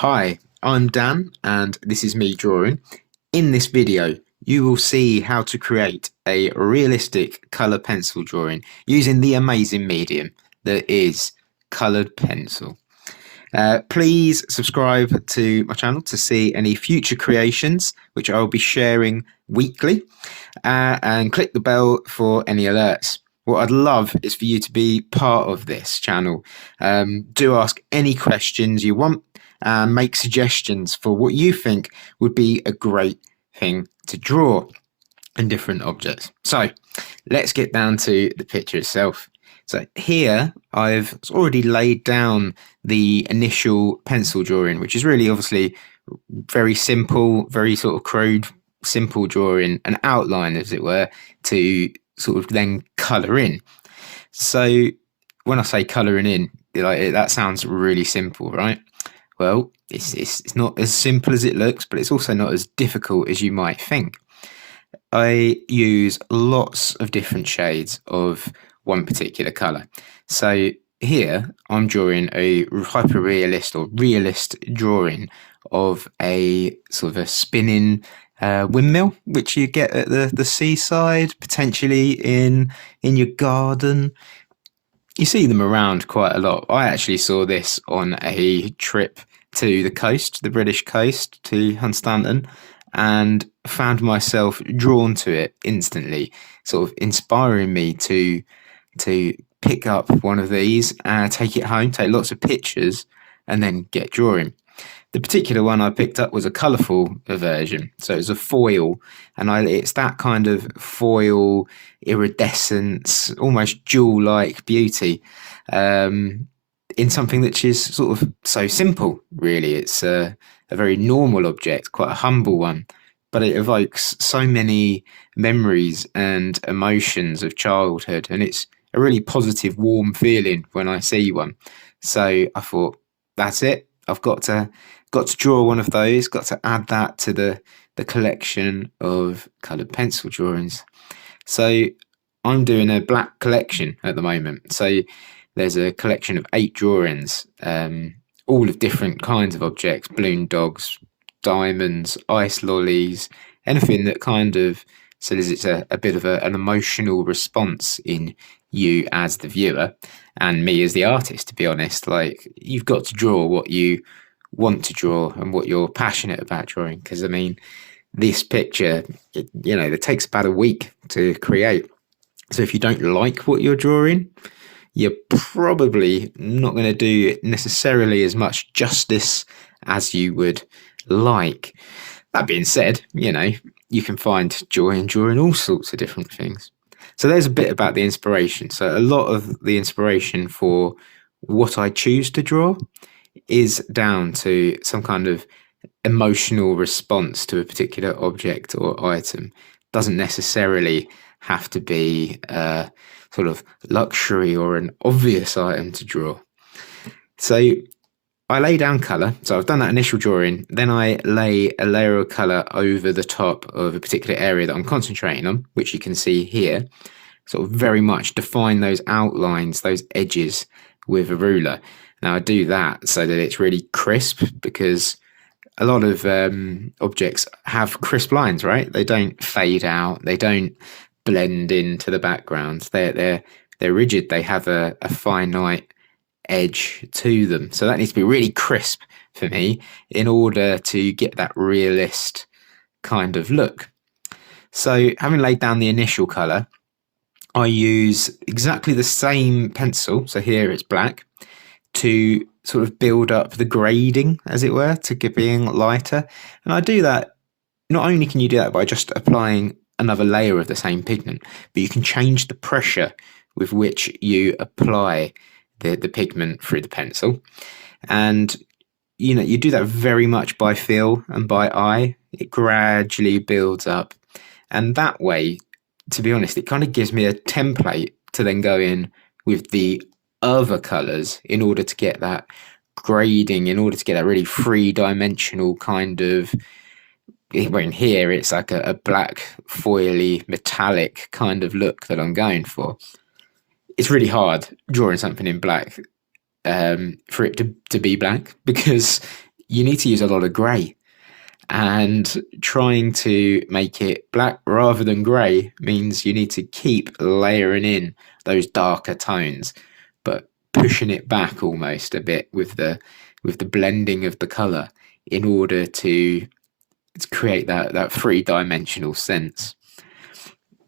Hi, I'm Dan and this is me drawing. In this video, you will see how to create a realistic colour pencil drawing using the amazing medium that is coloured pencil. Please subscribe to my channel to see any future creations, which I will be sharing weekly, and click the bell for any alerts. What I'd love is for you to be part of this channel. Do ask any questions you want and make suggestions for what you think would be a great thing to draw in different objects. So let's get down to the picture itself. So here I've already laid down the initial pencil drawing, which is really obviously very simple, very sort of crude, simple drawing, an outline as it were, to sort of then colour in. So when I say colouring in, like that sounds really simple, right? Well, it's not as simple as it looks, but it's also not as difficult as you might think. I use lots of different shades of one particular colour. So here I'm drawing a hyper-realist or realist drawing of a sort of a spinning windmill, which you get at the seaside, potentially in your garden. You see them around quite a lot. I actually saw this on a trip to the coast, the British coast, to Hunstanton, and found myself drawn to it instantly, sort of inspiring me to pick up one of these and take it home, take lots of pictures, and then get drawing. The particular one I picked up was a colourful version, so it was a foil, and it's that kind of foil iridescence, almost jewel-like beauty, in something that is sort of so simple. Really, it's a very normal object, quite a humble one, but it evokes so many memories and emotions of childhood, and it's a really positive, warm feeling when I see one. So I thought, that's it. I've got to draw one of those. Got to add that to the collection of coloured pencil drawings. So I'm doing a black collection at the moment. So there's a collection of 8 drawings, all of different kinds of objects: balloon dogs, diamonds, ice lollies, anything that kind of says it's a bit of an emotional response in you as the viewer and me as the artist. To be honest, like, you've got to draw what you want to draw and what you're passionate about drawing, because I mean, this picture, it takes about a week to create. So if you don't like what you're drawing, you're probably not going to do necessarily as much justice as you would like. That being said, you can find joy in drawing all sorts of different things. So there's a bit about the inspiration. So a lot of the inspiration for what I choose to draw is down to some kind of emotional response to a particular object or item. Doesn't necessarily have to be a sort of luxury or an obvious item to draw. So I lay down colour. So I've done that initial drawing. Then I lay a layer of colour over the top of a particular area that I'm concentrating on, which you can see here. Sort of very much define those outlines, those edges with a ruler. Now I do that so that it's really crisp, because a lot of objects have crisp lines, right? They don't fade out. They don't blend into the background. They're rigid. They have a finite edge to them. So that needs to be really crisp for me in order to get that realist kind of look. So having laid down the initial colour, I use exactly the same pencil, so here it's black, to sort of build up the grading, as it were, to get being lighter. And I do that, not only can you do that by just applying another layer of the same pigment, but you can change the pressure with which you apply the pigment through the pencil. And you do that very much by feel and by eye. It gradually builds up, and that way, to be honest, it kind of gives me a template to then go in with the other colors in order to get that grading, in order to get that really three-dimensional kind of, in here it's like a black foily metallic kind of look that I'm going for. It's really hard drawing something in black, for it to be black, because you need to use a lot of grey. And trying to make it black rather than grey means you need to keep layering in those darker tones, but pushing it back almost a bit with the blending of the colour in order to create that three-dimensional sense.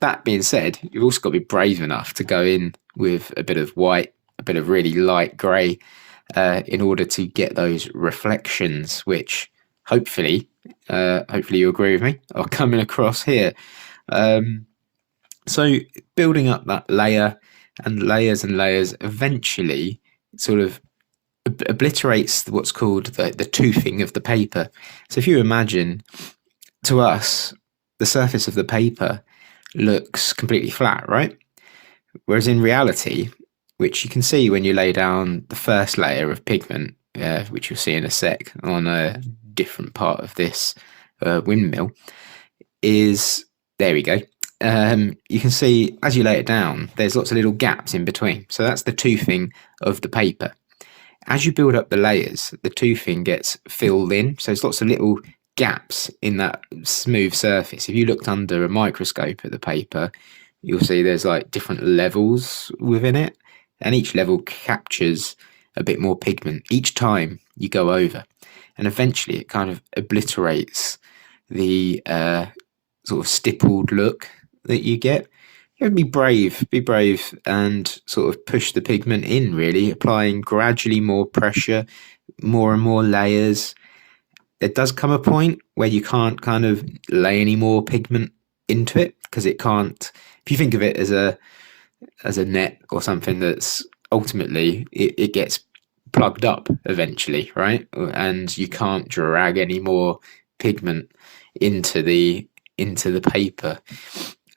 That being said, you've also got to be brave enough to go in with a bit of white, a bit of really light grey, in order to get those reflections, which hopefully you agree with me, are coming across here. So building up that layer and layers and layers eventually sort of obliterates what's called the toothing of the paper. So if you imagine, to us, the surface of the paper looks completely flat, right? Whereas in reality, which you can see when you lay down the first layer of pigment, which you'll see in a sec on a different part of this windmill, is, there we go. You can see as you lay it down, there's lots of little gaps in between. So that's the toothing of the paper. As you build up the layers, the toothing gets filled in. So there's lots of little gaps in that smooth surface. If you looked under a microscope at the paper, you'll see there's like different levels within it, and each level captures a bit more pigment each time you go over, and eventually it kind of obliterates the sort of stippled look that you get. You be brave, and sort of push the pigment in, really, applying gradually more pressure, more and more layers. There does come a point where you can't kind of lay any more pigment into it, because it can't, if you think of it as a net or something, that's ultimately it gets plugged up eventually, right? And you can't drag any more pigment into the paper.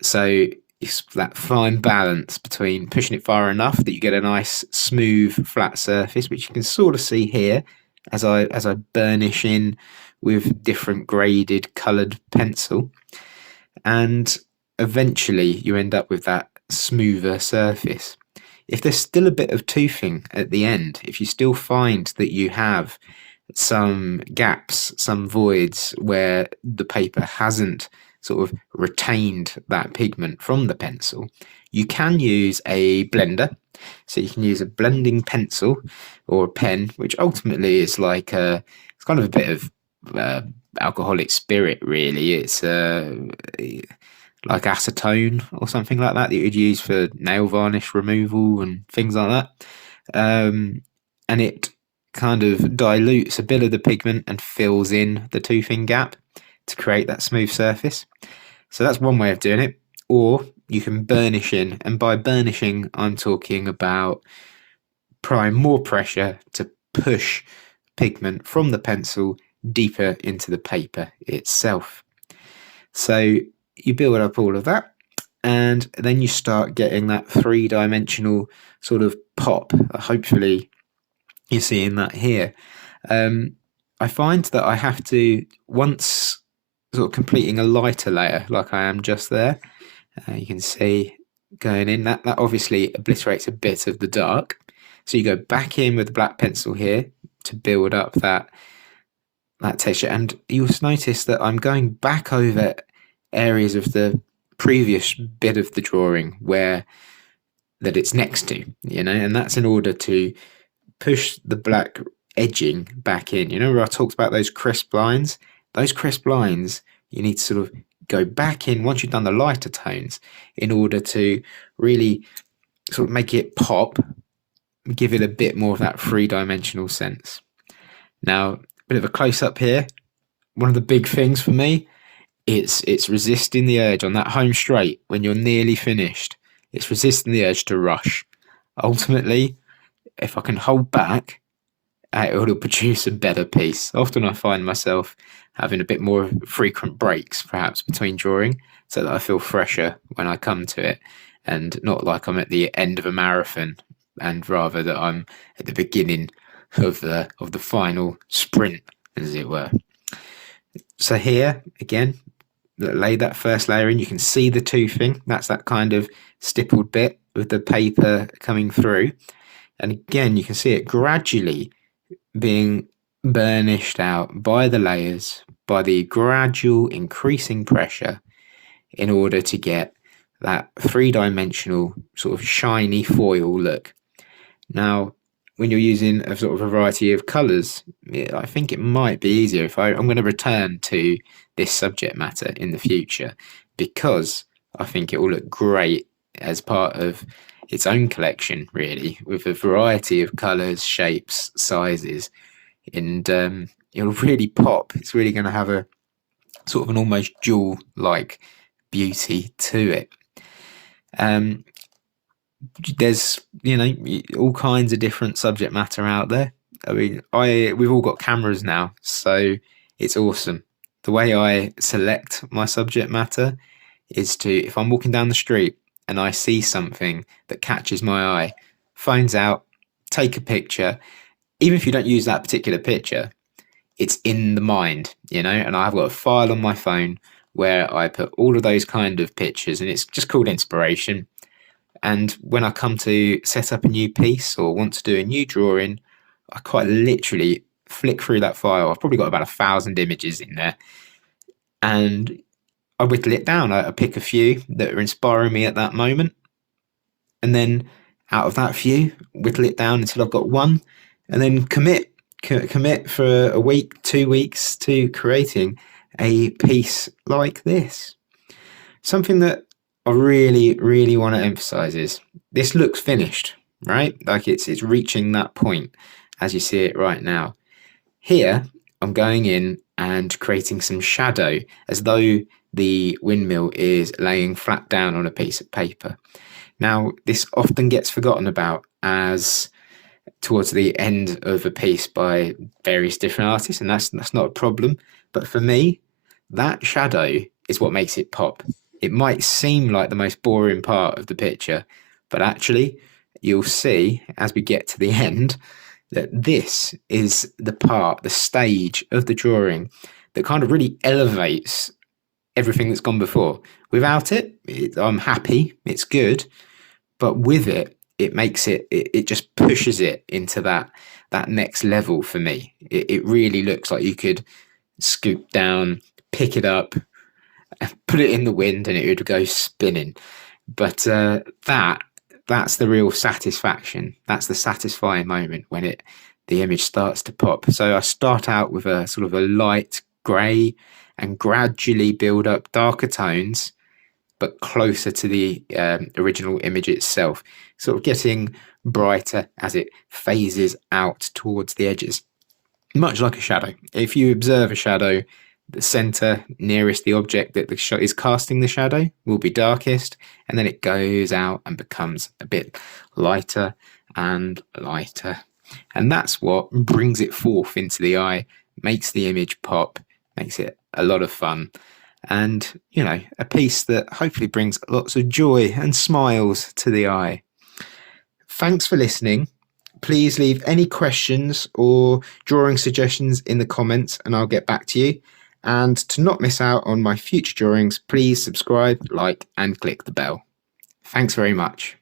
So it's that fine balance between pushing it far enough that you get a nice smooth flat surface, which you can sort of see here as I burnish in with different graded coloured pencil, and eventually you end up with that smoother surface. If there's still a bit of toothing at the end, if you still find that you have some gaps, some voids where the paper hasn't sort of retained that pigment from the pencil, you can use a blender. So you can use a blending pencil or a pen, which ultimately is like it's kind of a bit of alcoholic spirit, really. It's like acetone or something like that you'd use for nail varnish removal and things like that. And it kind of dilutes a bit of the pigment and fills in the toothing gap to create that smooth surface. So that's one way of doing it. Or you can burnish in, and by burnishing, I'm talking about applying more pressure to push pigment from the pencil deeper into the paper itself. So you build up all of that, and then you start getting that three-dimensional sort of pop. Hopefully you're seeing that here. I find that I have to, once sort of completing a lighter layer like I am just there, you can see going in, that obviously obliterates a bit of the dark. So you go back in with the black pencil here to build up that texture, and you'll notice that I'm going back over areas of the previous bit of the drawing where that it's next to, and that's in order to push the black edging back in. Where I talked about those crisp lines? Those crisp lines, you need to sort of go back in once you've done the lighter tones in order to really sort of make it pop, give it a bit more of that three-dimensional sense. Now, a bit of a close-up here. One of the big things for me, it's resisting the urge on that home straight when you're nearly finished. It's resisting the urge to rush. Ultimately, if I can hold back, it'll produce a better piece. Often I find myself having a bit more frequent breaks, perhaps, between drawing, so that I feel fresher when I come to it, and not like I'm at the end of a marathon, and rather that I'm at the beginning of the final sprint, as it were. So here, again, lay that first layer in. You can see the toothing. That's that kind of stippled bit with the paper coming through. And again, you can see it gradually being burnished out by the layers, by the gradual increasing pressure in order to get that three-dimensional sort of shiny foil look. Now, when you're using a sort of a variety of colours, I think it might be easier if I'm going to return to this subject matter in the future, because I think it will look great as part of its own collection, really, with a variety of colours, shapes, sizes, and it'll really pop. It's really going to have a sort of an almost jewel-like beauty to it. There's all kinds of different subject matter out there. I mean, we've all got cameras now, so it's awesome. The way I select my subject matter is if I'm walking down the street and I see something that catches my eye, phone's out, take a picture. Even if you don't use that particular picture, it's in the mind, and I've got a file on my phone where I put all of those kind of pictures, and it's just called inspiration. And when I come to set up a new piece or want to do a new drawing, I quite literally flick through that file. I've probably got about 1,000 images in there, and I whittle it down. I pick a few that are inspiring me at that moment, and then out of that few, whittle it down until I've got one, and then commit for a week, 2 weeks to creating a piece like this. Something that I really, really want to emphasize is this looks finished, right? Like it's reaching that point as you see it right now. Here, I'm going in and creating some shadow as though the windmill is laying flat down on a piece of paper. Now, this often gets forgotten about as towards the end of a piece by various different artists, and that's not a problem. But for me, that shadow is what makes it pop. It might seem like the most boring part of the picture, but actually you'll see as we get to the end that this is the stage of the drawing that kind of really elevates everything that's gone before. Without it, I'm happy, it's good, but with it, it makes it just pushes it into that next level for me. It really looks like you could scoop down, pick it up, put it in the wind, and it would go spinning. But that's the real satisfaction. That's the satisfying moment when the image starts to pop. So I start out with a sort of a light grey and gradually build up darker tones, but closer to the original image itself, sort of getting brighter as it phases out towards the edges, much like a shadow. If you observe a shadow, the center nearest the object that is casting the shadow will be darkest, and then it goes out and becomes a bit lighter and lighter. And that's what brings it forth into the eye, makes the image pop, makes it a lot of fun. And, a piece that hopefully brings lots of joy and smiles to the eye. Thanks for listening. Please leave any questions or drawing suggestions in the comments and I'll get back to you. And to not miss out on my future drawings, please subscribe, like, and click the bell. Thanks very much.